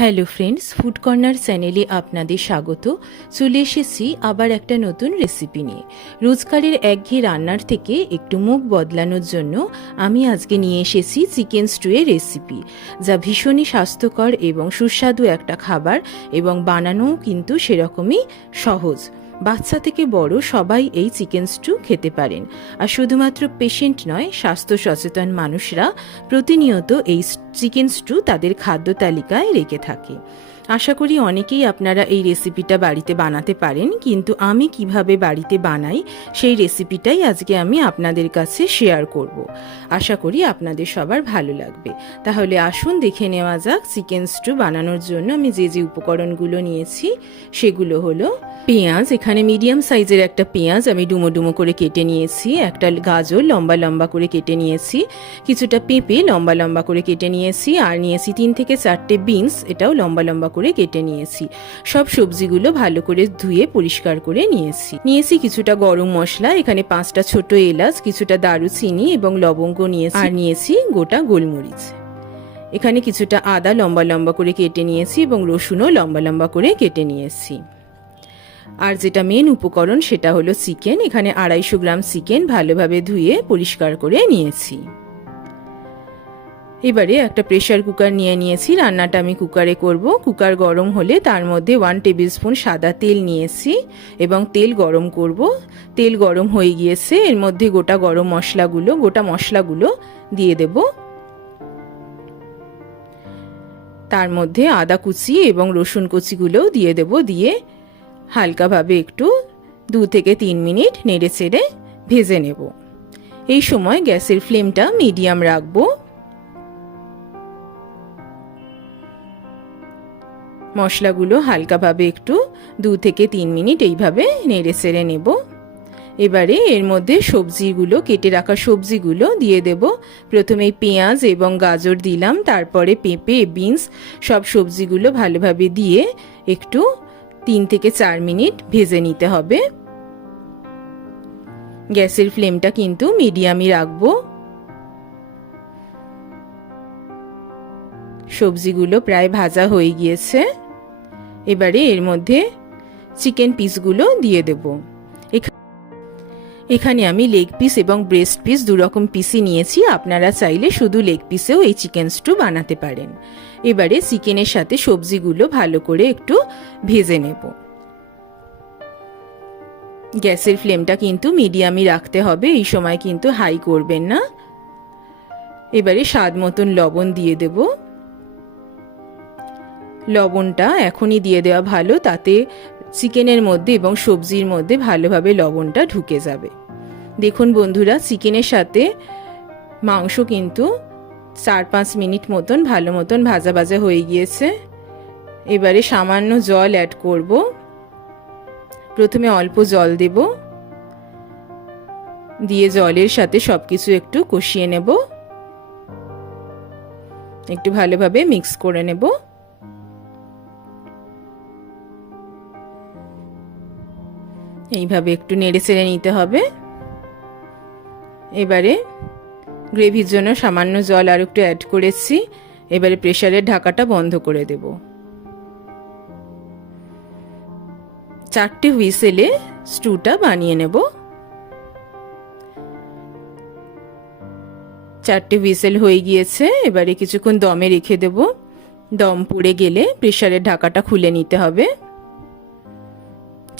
Hello friends, food corner চ্যানেলে আপনাদের স্বাগত। চলে এসেছি আবার একটা নতুন রেসিপি নিয়ে। রোজকারের একঘেয়ে রান্নার থেকে একটু মুখ বদলানোর জন্য আমি আজকে নিয়ে এসেছি চিকেন স্টুয়ের রেসিপি, যা ভীষণই স্বাস্থ্যকর এবং সুস্বাদু একটা খাবার এবং বানানোও কিন্তু সেরকমই সহজ। বাচ্চা থেকে বড় সবাই এই চিকেন স্টু খেতে পারেন। আর শুধুমাত্র পেশেন্ট নয়, স্বাস্থ্য সচেতন মানুষরা প্রতিনিয়ত এই চিকেন স্টু তাদের খাদ্য তালিকায় রেখে থাকে। আশা করি অনেকেই আপনারা এই রেসিপিটা বাড়িতে বানাতে পারেন, কিন্তু আমি কীভাবে বাড়িতে বানাই সেই রেসিপিটাই আজকে আমি আপনাদের কাছে শেয়ার করব। আশা করি আপনাদের সবার ভালো লাগবে। তাহলে আসুন দেখে নেওয়া যাক চিকেন স্টু বানানোর জন্য আমি যে যে উপকরণগুলো নিয়েছি, সেগুলো হলো পেঁয়াজ, এখানে মিডিয়াম সাইজের একটা পেঁয়াজ আমি ডুমো ডুমো করে কেটে নিয়েছি, একটা গাজর লম্বা লম্বা করে কেটে নিয়েছি, কিছুটা পেঁপে লম্বা লম্বা করে কেটে নিয়েছি, আর নিয়েছি তিন থেকে চারটে বিনস এটাও লম্বা লম্বা করে কেটে নিয়েছি। সব সবজিগুলো ভালো করে ধুয়ে পরিষ্কার করে নিয়েছি। নিয়েছি কিছুটা গরম মশলা, এখানে পাঁচটা ছোট এলাচ, কিছুটা দারুচিনি এবং লবঙ্গ নিয়েছি। আর নিয়েছি গোটা গোলমরিচ। এখানে কিছুটা আদা লম্বা লম্বা করে কেটে নিয়েছি এবং রসুনও লম্বা লম্বা করে কেটে নিয়েছি। আর যেটা মেন উপকরণ সেটা হলো চিকেন। এখানে আড়াইশো গ্রাম চিকেন ভালোভাবে ধুয়ে পরিষ্কার করে নিয়েছি। এবারে একটা প্রেশার কুকার নিয়ে নিয়েছি, রান্নাটা আমি কুকারে করব। কুকার গরম হলে তার মধ্যে ওয়ান টেবিল স্পুন সাদা তেল নিয়েছি এবং তেল গরম করব। তেল গরম হয়ে গিয়েছে, এর মধ্যে গোটা গরম মশলাগুলো, গোটা মশলাগুলো দিয়ে দেব। তার মধ্যে আদা কুচি এবং রসুন কুচিগুলোও দিয়ে দেব, দিয়ে হালকাভাবে একটু দু থেকে তিন মিনিট নেড়ে চেড়ে ভেজে নেব। এই সময় গ্যাসের ফ্লেমটা মিডিয়াম রাখব। মশলাগুলো হালকাভাবে একটু দু থেকে তিন মিনিট এইভাবে নেড়ে চেড়ে নেব। এবারে এর মধ্যে সবজিগুলো, কেটে রাখা সবজিগুলো দিয়ে দেব। প্রথমে পেঁয়াজ এবং গাজর দিলাম, তারপরে পেঁপে, বিনস সব সবজিগুলো ভালোভাবে দিয়ে একটু তিন থেকে চার মিনিট ভেজে নিতে হবে। গ্যাসের ফ্লেমটা কিন্তু মিডিয়ামই রাখব। সবজিগুলো প্রায় ভাজা হয়ে গিয়েছে। এবারে এর মধ্যে চিকেন পিসগুলো দিয়ে দেব। এখানে আমি লেগ পিস এবং ব্রেস্ট পিস দুরকম পিসই নিয়েছি। আপনারা চাইলে শুধু লেগ পিসেও এই চিকেন স্টু বানাতে পারেন। এবারে চিকেনের সাথে সবজিগুলো ভালো করে একটু ভেজে নেব। গ্যাসের ফ্লেমটা কিন্তু মিডিয়ামই রাখতে হবে। এই সময় কিন্তু হাই করবেন না। এবারে স্বাদ মতন লবণ দিয়ে দেবো। লবণটা এখনই দিয়ে দেওয়া ভালো, তাতে চিকেনের মধ্যে এবং সবজির মধ্যে ভালোভাবে লবণটা ঢুকে যাবে। দেখুন বন্ধুরা, চিকেনের সাথে মাংস কিন্তু চার পাঁচ মিনিট মতন, ভালো মতন ভাজা ভাজা হয়ে গিয়েছে। এবারে সামান্য জল অ্যাড করব। প্রথমে অল্প জল দেব। দিয়ে জলের সাথে সব কিছু একটু কষিয়ে নেব। একটু ভালোভাবে মিক্স করে নেব। এইভাবে একটু নেড়ে চেড়ে নিতে হবে। এবারে গ্রেভির জন্য সামান্য জল আর একটু অ্যাড করেছি। এবারে প্রেশারের ঢাকাটা বন্ধ করে দেব। চারটে হুইসেলে স্টুটা বানিয়ে নেব। চারটে হুইসেল হয়ে গিয়েছে, এবারে কিছুক্ষণ দমে রেখে দেব। দম পুড়ে গেলে প্রেশারের ঢাকাটা খুলে নিতে হবে।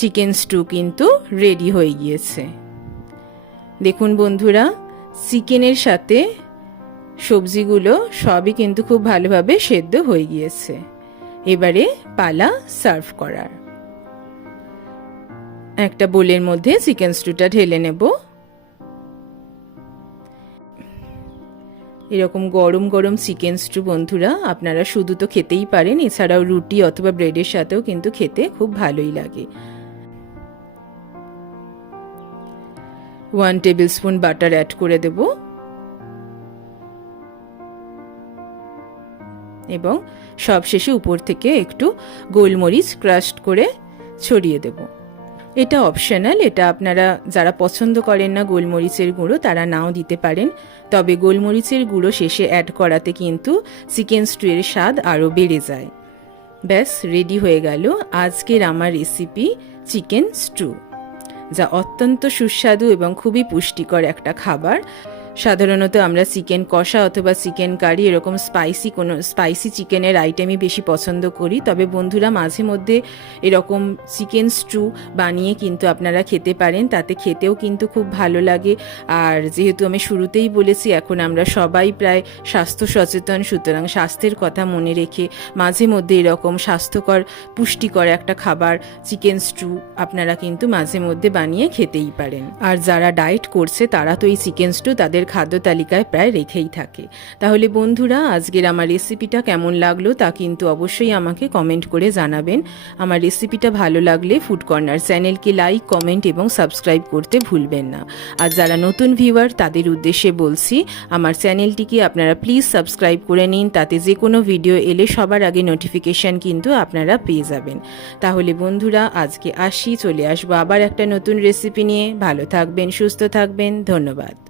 চিকেন স্টু কিন্তু রেডি হয়ে গিয়েছে। দেখুন বন্ধুরা, চিকেনের সাথে সবজিগুলো সবই কিন্তু খুব ভালোভাবে সেদ্ধ হয়ে গিয়েছে। এবারে পালা সার্ভ করার। একটা বোলের মধ্যে চিকেন স্টুটা ঢেলে নেব। এরকম গরম গরম চিকেন স্টু বন্ধুরা, আপনারা শুধু তো খেতেই পারেন, এছাড়াও রুটি অথবা ব্রেডের সাথেও কিন্তু খেতে খুব ভালোই লাগে। One table spoon butter add করে দেব। এবং সবশেষে উপর থেকে একটু গোলমরিচ ক্রাস্ট করে ছড়িয়ে দেব। এটা অপশনাল এটা আপনারা যারা পছন্দ করেন না গোলমরিচের গুঁড়ো, তারা নাও দিতে পারেন। তবে গোলমরিচের গুঁড়ো শেষে অ্যাড করাতে কিন্তু চিকেন স্টুয়ের স্বাদ আরও বেড়ে যায়। ব্যাস রেডি হয়ে গেল আজকের আমার রেসিপি চিকেন স্টু যা অত্যন্ত সুস্বাদু এবং খুবই পুষ্টিকর একটা খাবার। সাধারণত আমরা চিকেন কষা অথবা চিকেন কারি এরকম স্পাইসি কোনো স্পাইসি চিকেনের আইটেমই বেশি পছন্দ করি। তবে বন্ধুরা, মাঝে মধ্যে এরকম চিকেন স্টু বানিয়ে কিন্তু আপনারা খেতে পারেন। তাতে খেতেও কিন্তু খুব ভালো লাগে। আর যেহেতু আমি শুরুতেই বলেছি, এখন আমরা সবাই প্রায় স্বাস্থ্য সচেতন, সুতরাং স্বাস্থ্যের কথা মনে রেখে মাঝে মধ্যে এরকম স্বাস্থ্যকর, পুষ্টিকর একটা খাবার, চিকেন স্টু আপনারা কিন্তু মাঝে মধ্যে বানিয়ে খেতেই পারেন। আর যারা ডায়েট করছে, তারা তো এই চিকেন স্টু তাদের খাদ্য তালিকায় প্রায় রেখেই থাকে। তাহলে বন্ধুরা, আজকের আমার রেসিপিটা কেমন লাগল তা কিন্তু অবশ্যই আমাকে কমেন্ট করে জানাবেন। আমার রেসিপিটা ভালো লাগলে ফুড কর্নার চ্যানেলকে লাইক কমেন্ট এবং সাবস্ক্রাইব করতে ভুলবেন না। আর যারা নতুন ভিউয়ার তাদের উদ্দেশ্যে বলছি, আমার চ্যানেলটিকে আপনারা প্লিজ সাবস্ক্রাইব করে নিন, তাতে যে কোনো ভিডিও এলে সবার আগে নোটিফিকেশান কিন্তু আপনারা পেয়ে যাবেন। তাহলে বন্ধুরা, আজকে আসি, চলে আসব আবার একটা নতুন রেসিপি নিয়ে। ভালো থাকবেন, সুস্থ থাকবেন, ধন্যবাদ।